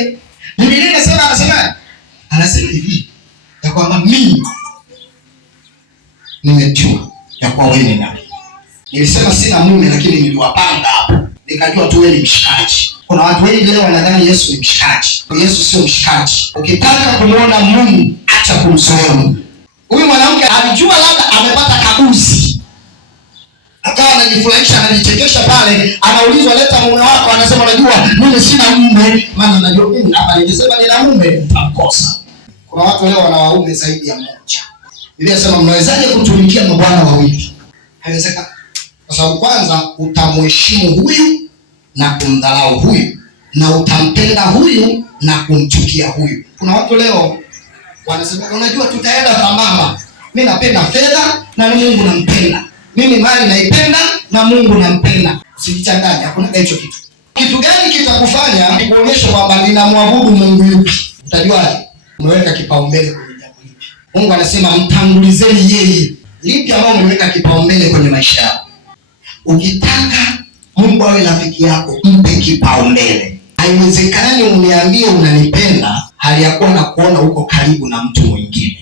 yake. Biblia anasema hivi ya kwamba mimi nimejua ya kwa wewe ni nabii. Nilisema sina mume, lakini niliwapanga hapo. Nikajua tu wewe ni mshikaji. Kuna watu wengi leo wanadhani Yesu ni mshikaji. Yesu sio mshikaji. Ukitaka kumuona Mungu, acha kumzoea Mungu. Huyu mwanamke alijua labda amepata kabuzi. Akawa anajifurahisha, anajichekesha pale, anaulizwa leta mume wako, anasema unajua mimi sina mume, maana najua mimi hapa nikisema nina mume nitakosa. Kuna watu leo wana waume zaidi ya mmoja. Biblia inasema mnawezaje kutumikia mabwana wawili? Haiwezekani. Kwa sababu kwanza utamheshimu huyu na kumdharau huyu, na utampenda huyu na kumchukia huyu. Kuna watu leo wanasema unajua tutaenda sambamba. Mimi napenda fedha na Mungu nampenda. Mimi mali naipenda na Mungu nampenda. Usijichanganye, hakuna hicho kitu. Kitu gani kitakufanya kuonyesha kwamba ninamwabudu Mungu yupi? Utajuaje? Umeweka kipaumbele kwenye jambo lipi? Mungu anasema mtangulizeni yeye. Lipi ambalo umeweka kipaumbele kwenye maisha yako? Ukitaka Mungu awe rafiki yako, mpe kipaumbele. Haiwezekani uniambie unanipenda hali ya kuwa na kuona uko karibu na mtu mwingine.